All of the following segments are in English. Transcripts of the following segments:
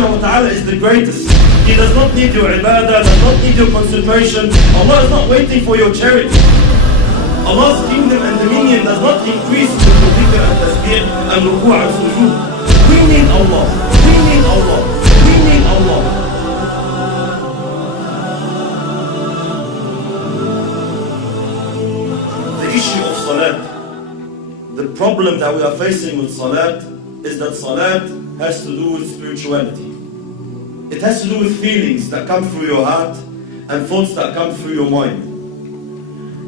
subhanahu wa ta'ala is the greatest. He does not need your ibadah, does not need your concentration. Allah is not waiting for your charity. Allah's kingdom and dominion does not increase with your dhikr and tasbih and ruku' and sujood. We need Allah. We need Allah. We need Allah. The issue of salat, the problem that we are facing with salat is that salat has to do with spirituality. It has to do with feelings that come through your heart and thoughts that come through your mind.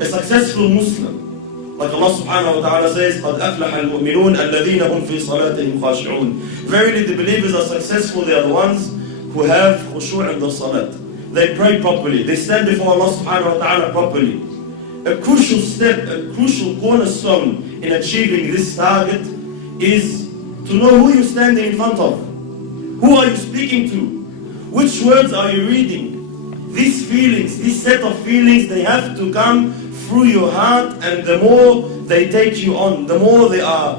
A successful Muslim, like Allah subhanahu wa ta'ala says, قَدْ أَفْلَحَ الْمُؤْمِنُونَ الَّذِينَ هُمْ فِي صَلَاتِهِمْ خَاشِعُونَ. Verily the believers are successful, they are the ones who have khushu' in the salat. They pray properly, they stand before Allah subhanahu wa ta'ala properly. A crucial step, a crucial cornerstone in achieving this target is to know who you're standing in front of. Who are you speaking to? Which words are you reading? These feelings, this set of feelings, they have to come through your heart, and the more they take you on, the more they are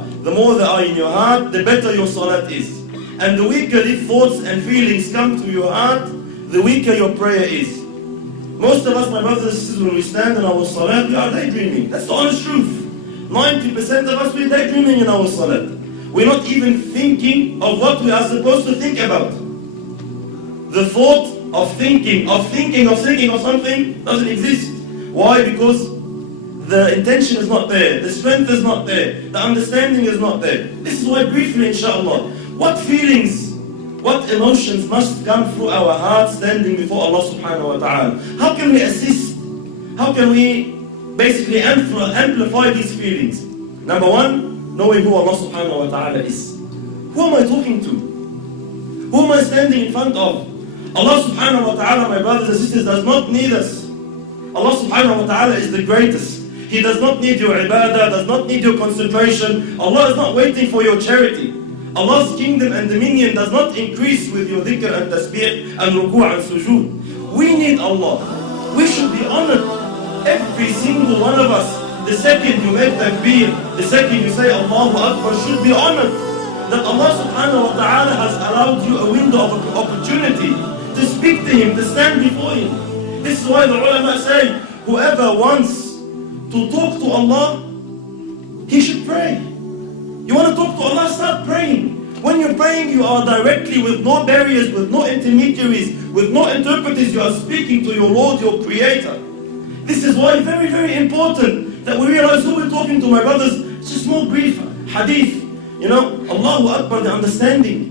in your heart, the better your salat is. And the weaker these thoughts and feelings come to your heart, the weaker your prayer is. Most of us, my brothers and sisters, when we stand in our salat, we are daydreaming. That's the honest truth. 90% of us, we're daydreaming in our salat. We're not even thinking of what we are supposed to think about. The thought of thinking of something doesn't exist. Why? Because the intention is not there, the strength is not there, the understanding is not there. This is why briefly, inshallah, what feelings, what emotions must come through our hearts standing before Allah subhanahu wa ta'ala? How can we assist? How can we basically amplify these feelings? Number one, knowing who Allah subhanahu wa ta'ala is. Who am I talking to? Who am I standing in front of? Allah subhanahu wa ta'ala, my brothers and sisters, does not need us. Allah subhanahu wa ta'ala is the greatest. He does not need your ibadah, does not need your concentration. Allah is not waiting for your charity. Allah's kingdom and dominion does not increase with your dhikr and tasbih and ruku' and sujood. We need Allah. We should be honored. Every single one of us, the second you make takbir, the second you say Allahu Akbar, should be honored. That Allah subhanahu wa ta'ala has allowed you a window of opportunity to speak to Him, to stand before Him. This is why the ulama say, whoever wants to talk to Allah, he should pray. You want to talk to Allah, start praying. When you're praying, you are directly, with no barriers, with no intermediaries, with no interpreters, you are speaking to your Lord, your Creator. This is why very, very important that we realize who we're talking to, my brothers. It's a small brief hadith. You know, Allahu Akbar, the understanding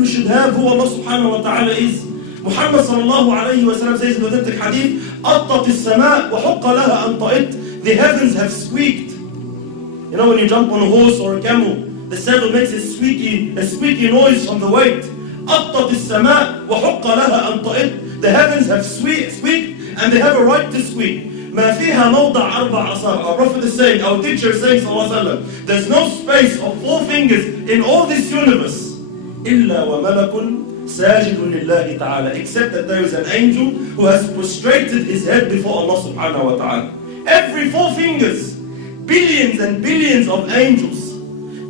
we should have who Allah subhanahu wa ta'ala is. Muhammad sallallahu alayhi wa sallam says in the authentic hadith, أَطَّتِ السَّمَاء وَحُقَّ لَهَا أَنْ طَئِتْ. The heavens have squeaked. You know, when you jump on a horse or a camel, the saddle makes a squeaky noise from the weight. أَطَّتِ السَّمَاء وَحُقَّ لَهَا أَنْ طَئِتْ. The heavens have squeaked, and they have a right to squeak. مَا فِيهَا مَوْضَعَ أَرْبَعَ أَصَابِعَ. Our Prophet is saying, our teacher is saying, sallallahu alayhi wa sallam, there's no space of 4 fingers in all this universe, إِلَّا وَمَلَكٌ سَاجِدٌ لِلَّهِ تَعَالَى, except that there is an angel who has prostrated his head before Allah subhanahu wa ta'ala. Every 4 fingers, billions and billions of angels,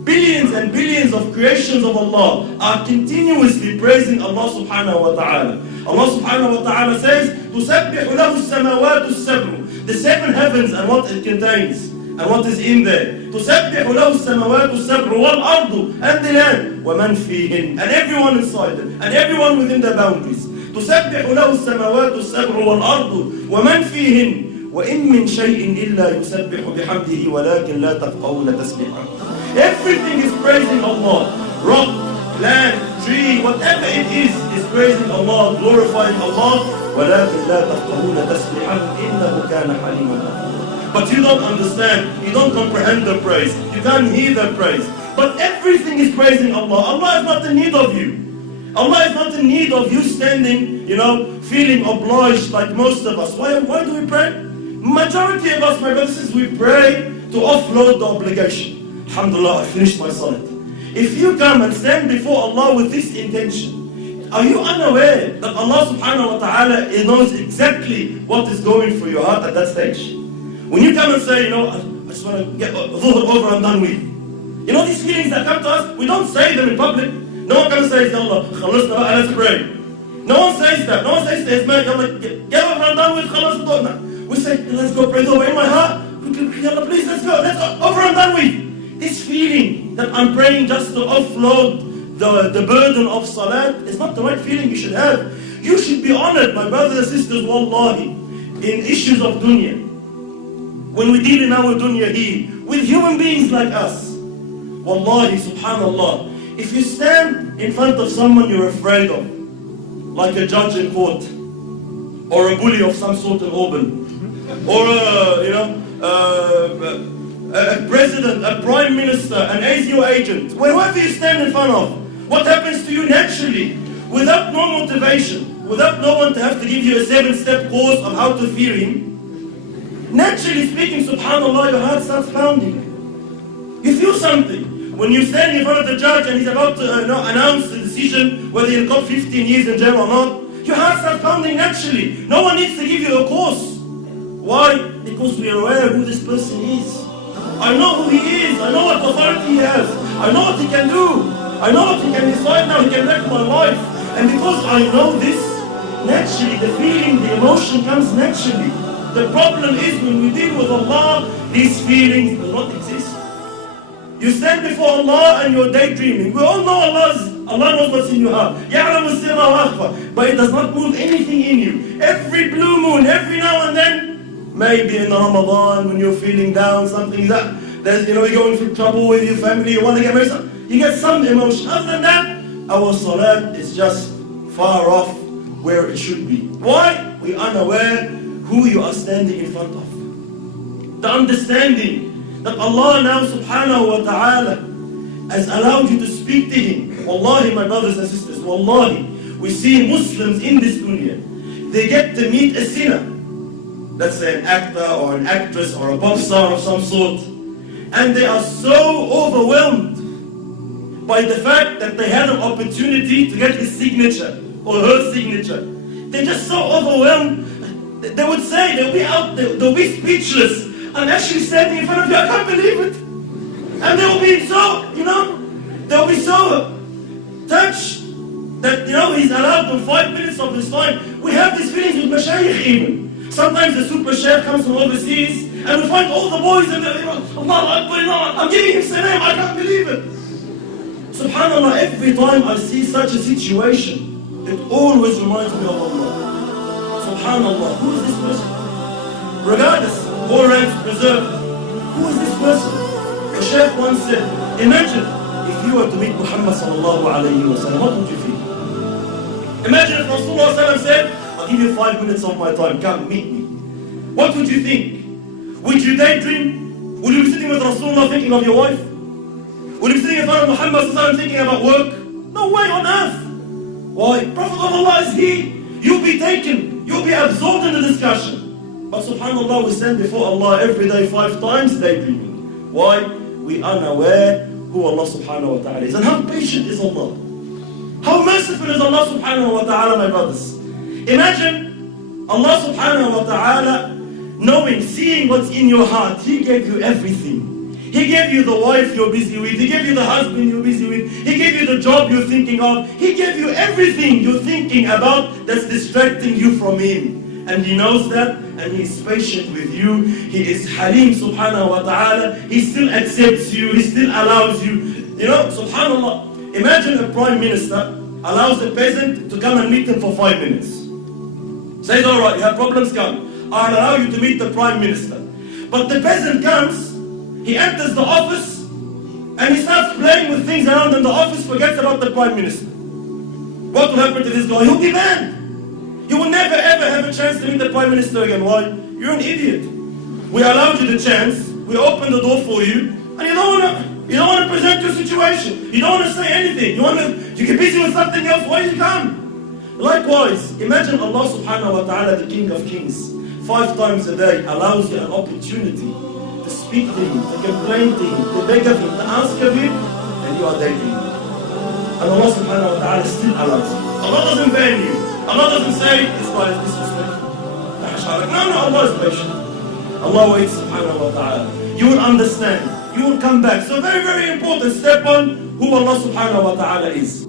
billions and billions of creations of Allah are continuously praising Allah subhanahu wa ta'ala. Allah subhanahu wa ta'ala says, تُسَبِّحُ لَهُ السَّمَوَاتُ السَّبْعُ. The 7 heavens and what it contains and what is in there. تُسَبِّحُ لَهُ السَّمَوَاتُ السَّبْعُ وَالْأَرْضُ, and the land, وَمَنْ فِيهِنْ, and everyone inside it, and everyone within the boundaries. تُسَبِّحُ لَهُ السَّمَوَاتُ السَّبْعُ وَالْأَرْضُ وَمَنْ فِيهِنْ وَإِن مِّن شَيْءٍ إِلَّا يُسَبِّحُ بِحَمْدِهِ وَلَكِنْ لَا تَفْقَهُونَ تَسْبِيحَهُ. Everything is praising Allah. Rock, land, tree, whatever it is praising Allah, glorifying Allah. وَلَكِنْ لَا تَفْقَهُونَ تَسْبِيحَهُ إِنَّهُ كَانَ حَلِيمًا. But you don't understand, you don't comprehend the praise, you can't hear the praise. But everything is praising Allah. Allah is not in need of you. Allah is not in need of you standing, feeling obliged like most of us. Why do we pray? Majority of us, my brothers, we pray to offload the obligation. Alhamdulillah, I finished my salat. If you come and stand before Allah with this intention, are you unaware that Allah subhanahu wa ta'ala knows exactly what is going through your heart at that stage? When you come and say, I just want to get dhuhr over and done with. These feelings that come to us, we don't say them in public. No one can say, Allah, خلصنا بقى, let's pray. No one says that. No one says to his man, Allah, get over and done with, خلص. We say, let's go pray over in my heart. Allah, please, let's go. Let's go, over and done with. This feeling that I'm praying just to offload the burden of salat is not the right feeling you should have. You should be honored, my brothers and sisters, wallahi, in issues of dunya. When we deal in our dunya here, with human beings like us, wallahi, subhanallah, if you stand in front of someone you're afraid of, like a judge in court, or a bully of some sort in Auburn, or a president, a prime minister, an ASIO agent, wherever you stand in front of, what happens to you naturally, without no motivation, without no one to have to give you a 7-step course on how to fear him? Naturally speaking, subhanallah, your heart starts pounding. You feel something. When you stand in front of the judge and he's about to announce the decision whether you'll cop 15 years in jail or not, your heart starts pounding naturally. No one needs to give you a course. Why? Because we are aware who this person is. I know who he is. I know what authority he has. I know what he can do. I know what he can decide now. He can wreck my life. And because I know this, naturally the feeling, the emotion comes naturally. The problem is when we deal with Allah, these feelings do not exist. You stand before Allah and you're daydreaming. We all know Allah knows what's in your heart. But it does not move anything in you. Every blue moon, every now and then, maybe in Ramadan when you're feeling down, something that you're going through trouble with your family, you want to get married, you get some emotion. Other than that, our salat is just far off where it should be. Why? We are unaware who you are standing in front of. The understanding that Allah now subhanahu wa ta'ala has allowed you to speak to Him. Wallahi, my brothers and sisters, wallahi, we see Muslims in this dunya, they get to meet a sinner, let's say an actor or an actress or a pop star of some sort, and they are so overwhelmed by the fact that they had an opportunity to get his signature or her signature. They're just so overwhelmed. They would say, they'll be speechless. I'm actually standing in front of you, I can't believe it. And they'll be so, they'll be so touched that, he's allowed them 5 minutes of his time. We have these feelings with mashayikh even. Sometimes the super sheikh comes from overseas and we find all the boys and they're Allah Akbar, I'm giving him salam, I can't believe it. Subhanallah, every time I see such a situation, it always reminds me of Allah. Subhanallah, who is this person? Regardless, all ranks preserved. Who is this person? The Shaykh once said, imagine if you were to meet Muhammad sallallahu alayhi wa sallam, what would you feel? Imagine if Rasulullah sallallahu said, I'll give you 5 minutes of my time, come meet me. What would you think? Would you daydream? Would you be sitting with Rasulullah thinking of your wife? Would you be sitting in front of Muhammad sallallahu alayhi wa sallam thinking about work? No way on earth. Why? Prophet of Allah is here. You'll be taken. You'll be absorbed in the discussion. But subhanallah, we stand before Allah every day 5 times daydreaming. Why? We are unaware who Allah subhanahu wa ta'ala is. And how patient is Allah? How merciful is Allah subhanahu wa ta'ala, my brothers? Imagine Allah subhanahu wa ta'ala knowing, seeing what's in your heart. He gave you everything. He gave you the wife you're busy with. He gave you the husband you're busy with. He gave you the job you're thinking of. He gave you everything you're thinking about that's distracting you from Him. And He knows that, and He is patient with you. He is Halim subhanahu wa ta'ala. He still accepts you. He still allows you. Subhanallah. Imagine a prime minister allows a peasant to come and meet him for 5 minutes. Says, all right, you have problems, come. I'll allow you to meet the prime minister. But the peasant comes, he enters the office, and he starts playing with things around in the office, forgets about the prime minister. What will happen to this guy? He'll be banned. You will never ever have a chance to meet the Prime Minister again. Why? You're an idiot. We allowed you the chance, we opened the door for you, and you don't want to present your situation. You don't want to say anything. You get busy with something else. Why you come? Likewise, imagine Allah subhanahu wa ta'ala, the King of Kings, 5 times a day allows you an opportunity to speak to Him, to complain to Him, to beg of Him, to ask of Him, and you are daydreaming. And Allah subhanahu wa ta'ala still allows you. Allah doesn't ban you. Allah doesn't say, this guy is disrespectful. No, Allah is patient. Allah waits subhanahu wa ta'ala. You will understand. You will come back. So very, very important. Step 1, who Allah subhanahu wa ta'ala is.